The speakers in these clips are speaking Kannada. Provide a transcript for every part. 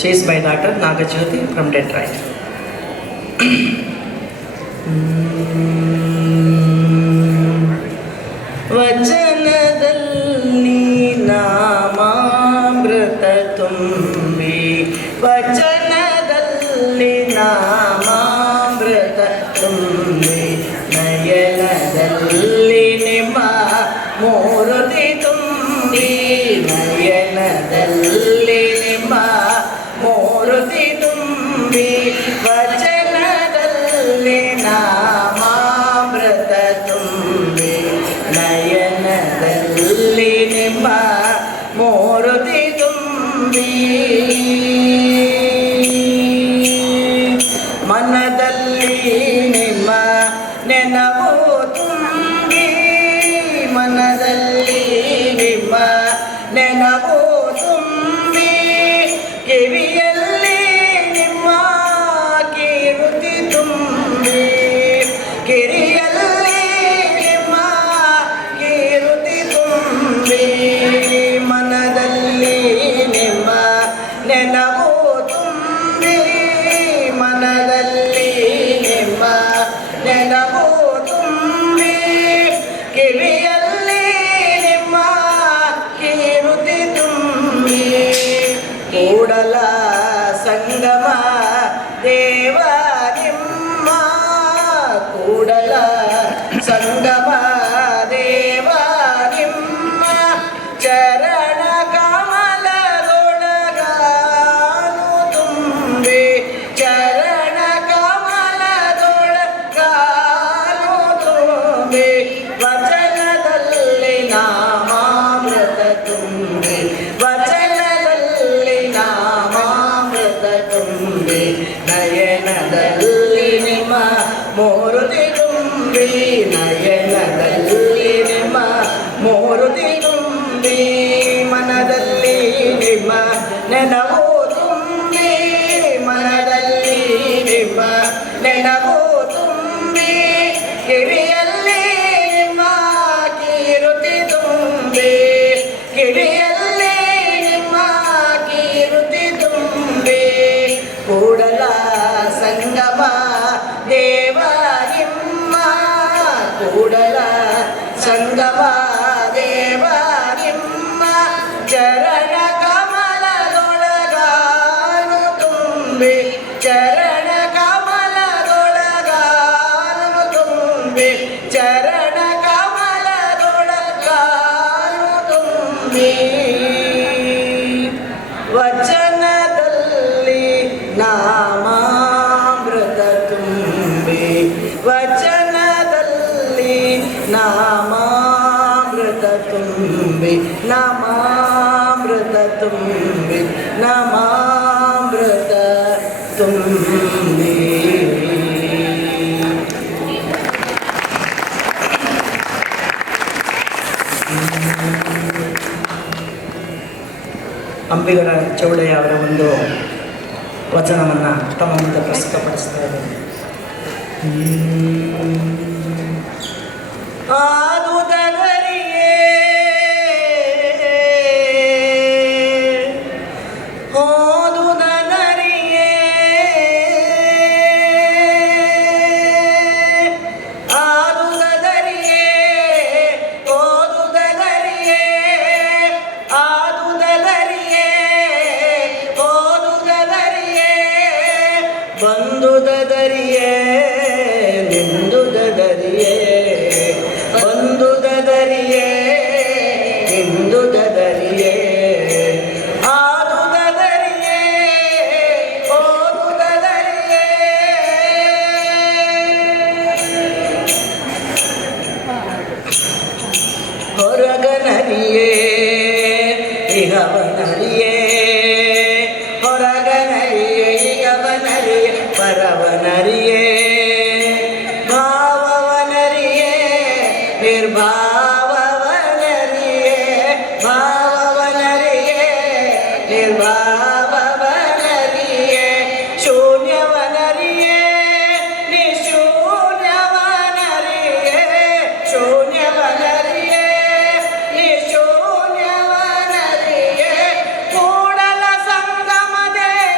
She is my daughter, Nagajyoti from Detroit. ವಚನದಲ್ಲಿ ನಾಮಾಮೃತ ತುಂಬಿ, ವಚನದಲ್ಲಿ ನಾಮಾಮೃತ ತುಂಬಿ, ನಯನದಲ್ಲಿ ನಿಮ್ಮ ಮೂರುತಿ ತುಂಬಿ, ನಯನದಲ್ಲಿ ನಿಮ್ಮ ಮೂರುತಿ ತುಂಬಿ, ವಚನದಲ್ಲಿ ನಾಮಾಮೃತ ತುಂಬಿ, ನಯನದಲ್ಲಿ ನಿಮ್ಮ ಮೂರುತಿ ತುಂಬಿ, ಮನದಲ್ಲಿ ನಿಮ್ಮ ನೆನಪು ತುಂಬಿ, ಮನದಲ್ಲಿ ನಿಮ್ಮ ನೆನಪು ತುಂಬಿ, ಕಿವಿಯಲ್ಲಿ ನಿಮ್ಮ ಕೀರುತಿ ತುಂಬಿ, ಕಿರಿಯಲ್ಲಿ ನಿಮ್ಮ ಕೀರುತಿ ತುಂಬಿ, ಮನದಲ್ಲಿ ನಿಮ್ಮ ನೆನಪು ತುಂಬಿ, ಮನದಲ್ಲಿ ನಿಮ್ಮ ನೆನಪು ತುಂಬಿ, ಕಿವಿಯಲ್ಲಿ ನಿಮ್ಮ ಕೀರುತಿ ತುಂಬಿ, ಕೂಡಲ ಸಂಗಮ ದೇವ ನಿಮ್ಮ, ಕೂಡಲ ಸಂಗಮ ದೇವ ನಿಮ್ಮ, ಚರಣ ಕಮಲದೊಳಗಾನು ತುಂಬಿ, ಚರಣ ಕಮಲದೊಳಗಾನು ತುಂಬಿ, ವಚನದಲ್ಲಿ ನಾಮಾಮೃತ ತುಂಬಿ, ವಚನದಲ್ಲಿ ನಾಮಾಮೃತ ತುಂಬಿ, ನಯನದಲ್ಲಿ ನಿಮ್ಮ ಮೂರುತಿ ತುಂಬಿ, ನಯನದಲ್ಲಿ ನಿಮ್ಮ ಮೂರುತಿ ತುಂಬಿ, ಮನದಲ್ಲಿ ನಿಮ್ಮ ನೆನಪು ತುಂಬಿ, ಮನದಲ್ಲಿ ನಿಮ್ಮ ನೆನಪು ತುಂಬಿ, ಕಿವಿಯಲ್ಲಿ ನಿಮ್ಮ ಕೀರುತಿ ತುಂಬಿ, ಕಿವಿಯಲ್ಲಿ ನಿಮ್ಮ ಕೀರುತಿ ತುಂಬಿ, ಕೂಡಲ ಸಂಗಮ ದೇವ ನಿಮ್ಮ, ಕೂಡಲ ಸಂಗಮ ದೇವ ನಿಮ್ಮ, ಚರಣ ಕಮಲದೊಳಗಾನು ತುಂಬಿ, ಚರಣ ಕಮಲದೊಳಗಾನು ತುಂಬಿ, ಚರಣ ಕಮಲದೊಳಗಾನು ತುಂಬಿ, ವಚನದಲ್ಲಿ ನಾಮಾಮೃತ ತುಂಬಿ, ವಚನದಲ್ಲಿ ನಾಮಾಮೃತ ತುಂಬಿ, ನಾಮಾಮೃತ ತುಂಬಿ, ನಾಮಾಮೃತ ತುಂಬಿ. ಅಂಬಿಗರ ಚೌಡಯ್ಯ ಅವರ ಒಂದು ವಚನವನ್ನು ತಮ್ಮ ಮುಂದೆ ಪ್ರಸ್ತುತಪಡಿಸ್ತಾ ಇದ್ದೇನೆ. ಆದುದರಿಯೇ ಹೋದುದರಿಯೇ, ಆದುದರಿಯೇ ಹೋದುದರಿಯೇ, ಆದುದರಿಯೇ ಹೋದುದರಿಯೇ, ಬಂದುದರಿಯೇ ನಿಂದುದರಿಯೇ, ಬಂದುದರಿಯೇ ನಿಂದುದರಿಯೇ, ಆದುದರಿಯೇ ಹೋದುದರಿಯೇ, ಹೊರಗನರಿಯೇ ಇಹವನರಿಯೇ, ಹೊರಗನರಿಯೇ ಇಹವನರಿಯೇ, ಪರವನರಿಯೇ, ಭಾವವನರಿಯೇ ನಿರ್ಭಾವವನರಿಯೇ, ಭಾವವನರಿಯೇ ನಿರ್ಭಾವವನರಿಯೇ, ಶೂನ್ಯವನರಿಯೇ ನಿಶೂನ್ಯವನರಿಯೇ, ಶೂನ್ಯವನರಿಯೇ ನಿಶೂನ್ಯವನರಿಯೇ, ಕೂಡಲ ಸಂಗಮ ದೇವ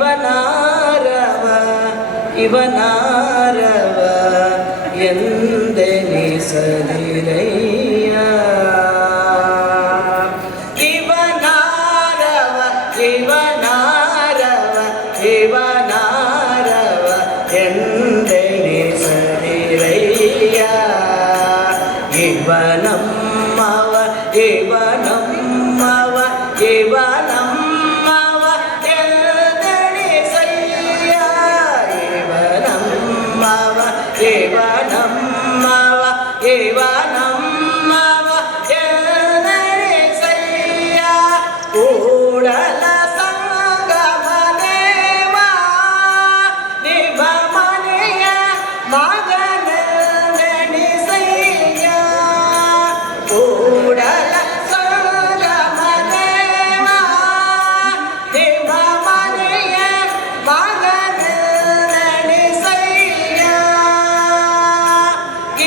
ಇವನಾರವ ಇವನಾರವ ಎಂದೆನಿಸದಿರಯ್ಯ ಇವನಾರವ ಇವನಾರವ ಇವನಾರವ ಎಂದೆನಿಸದಿರಯ್ಯ ಇವನಮ್ಮವ ಇವನಮ್ಮವ ಇವನಮ್ಮವ ಎಂದೆನಿಸಯ್ಯ ಇವನಮ್ಮವ ಇವನಮ್ಮವ ಇವನಮ್ಮವ ಎಂದೆನಿಸಯ್ಯ ಕೂಡಲ ಸಂಗಮ ದೇವ ನಿವ ಮನೆಯ ಮಗನೆಂದೆನಿಸಯ್ಯ ಕೂಡಲ ಸಂಗಮ ದೇವ ನಿವ ಮನೆಯ ಮಗನೆಂದೆನಿಸಯ್ಯ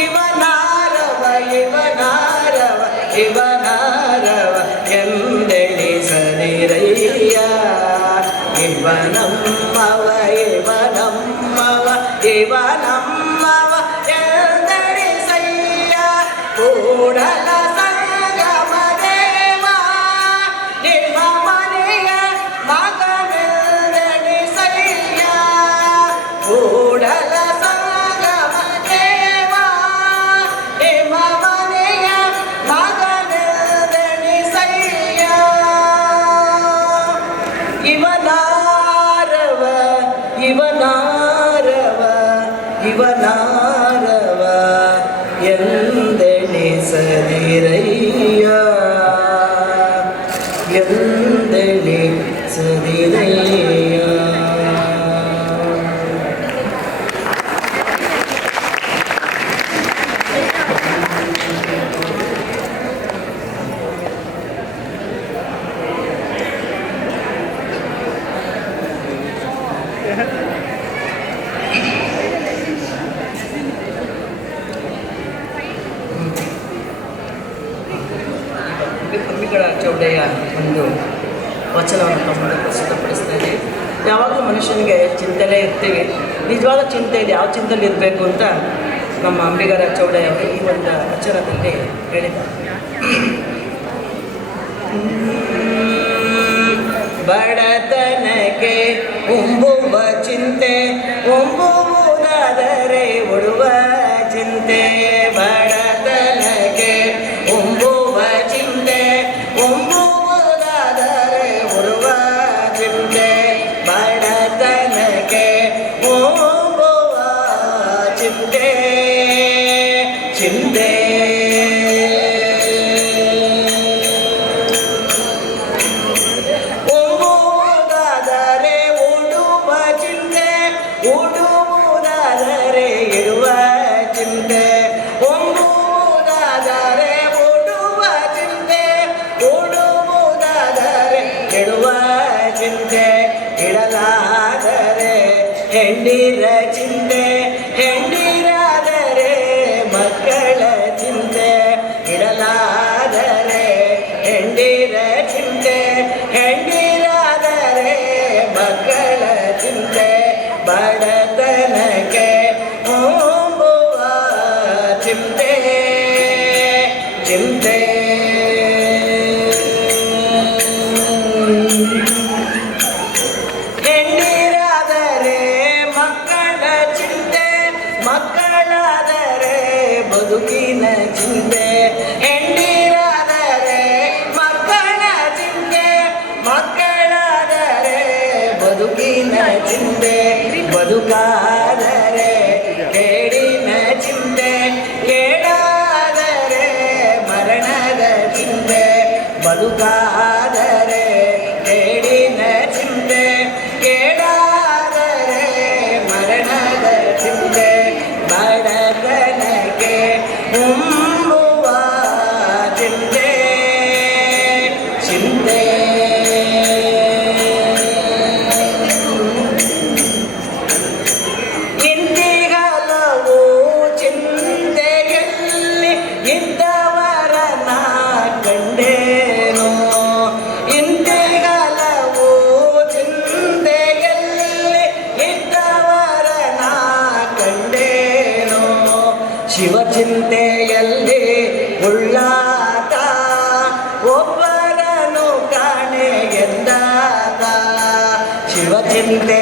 ಇವನಾರವ ಇವನಾರವ ಇವನಾರವ ಎಂದೆನಿಸದಿರಯ್ಯ ಇವನಮ್ಮವ ಇವನಮ್ಮವ ಇವನಮ್ಮವ ಎಂದೆನಿಸಯ್ಯ ಕೂಡಲ ಸಂಗಮ ದೇವ ನಿಮ್ಮ ಮನೆಯ ಮಗನೆಂದೆನಿಸಯ್ಯ ಕೂಡಲ ಸಂಗಮ ದೇವ ನಿಮ್ಮ ಮನೆಯ ಮಗನೆಂದೆನಿಸಯ್ಯ ಇವನಾರವ ಇವನಾರವ ಇವನಾರವ ಎಂದೆನಿಸದಿರಯ್ಯ ಎಂದೆನಿಸದಿರಯ್ಯ ಅಂಬಿಗರ ಚೌಡೆಯ ಒಂದು ವಚನವನ್ನು ತಮ್ಮನ್ನು ಪ್ರಸ್ತುತಪಡಿಸ್ತಾ ಇದೆ. ಯಾವಾಗಲೂ ಮನುಷ್ಯನಿಗೆ ಚಿಂತೆಲೇ ಇರ್ತೀವಿ. ನಿಜವಾದ ಚಿಂತೆ ಇದೆ, ಯಾವ ಚಿಂತೆಯಲ್ಲಿ ಇರಬೇಕು ಅಂತ ನಮ್ಮ ಅಂಬಿಗರ ಚೌಡೆಯವರು ಈ ಒಂದು ವಚನದಲ್ಲಿ ಹೇಳಿದ್ದಾರೆ. ಬಡತನಕ್ಕೆ ಉಂಬುವ ಚಿಂತೆ ಉಂಬುವುದಾದರೆ ಉಡುವ ಚಿಂತೆ ಬಡತನಕ್ಕೆ ಉಂಬುವ ಚಿಂತೆ ಉಂಬುವುದಾದರೆ ಉಡುವ ಚಿಂತೆ ಬಡತನಕ್ಕೆ ಉಂಬುವ ಚಿಂತೆ ಚಿಂತೆ ಉಂಬುವುದಾದರೆ ಉಡುವ ಚಿಂತೆ ಉಡುವುದಾದರೆ ಇಡುವ ಚಿಂತೆ ಉಂಬುವುದಾದರೆ ಉಡುವ ಚಿಂತೆ ಉಡುವುದಾದರೆ ಇಡುವ ಚಿಂತೆ ಇಡಲಾದರೆ ಹೆಂಡಿರ ಚಿಂತೆ ಹೆಂಡಿರಾದರೆ ಮಕ್ಕಳ ಚಿಂತೆ ಇಡಲಾದರೆ ಹೆಂಡಿರ ಚಿಂತೆ ಹೆಂಡಿರಾದರೆ ಮಕ್ಕಳ ಚಿಂತೆ ಬಡತನಕ್ಕೆ ಉಂಬುವ ಚಿಂತೆ ಚಿಂತೆ ಹೆಂಡಿರಾದರೆ ಮಕ್ಕಳ ಚಿಂತೆ ಮಕ್ಕಳಾದರೆ ಬದುಕಿನ ಚಿಂತೆ ಹೆಂಡಿರಾದರೆ ಮಕ್ಕಳ ಚಿಂತೆ ಮಕ್ಕಳಾದರೆ ಬದುಕಿನ ಚಿಂತೆ ಬದುಕಾದರೆ ಕೇಡಿನ ಚಿಂತೆ ಕೇಡಾದರೆ ಮರಣದ ಚಿಂತೆ ಬದುಕಾದರೆ ಕೇಡಿನ ಚಿಂತೆ ಕೇಡಾದರೆ ಮರಣದ ಚಿಂತೆ ಬಡತನಕ್ಕೆ ಉಂಬುವ ಚಿಂತೆ ಚಿಂತೆ ಶಿವಚಿಂತೆಯಲ್ಲಿ ಉಳ್ಳಾತ ಒಬ್ಬರನು ಕಾಣೆ ಎಂದಾತ ಶಿವಚಿಂತೆ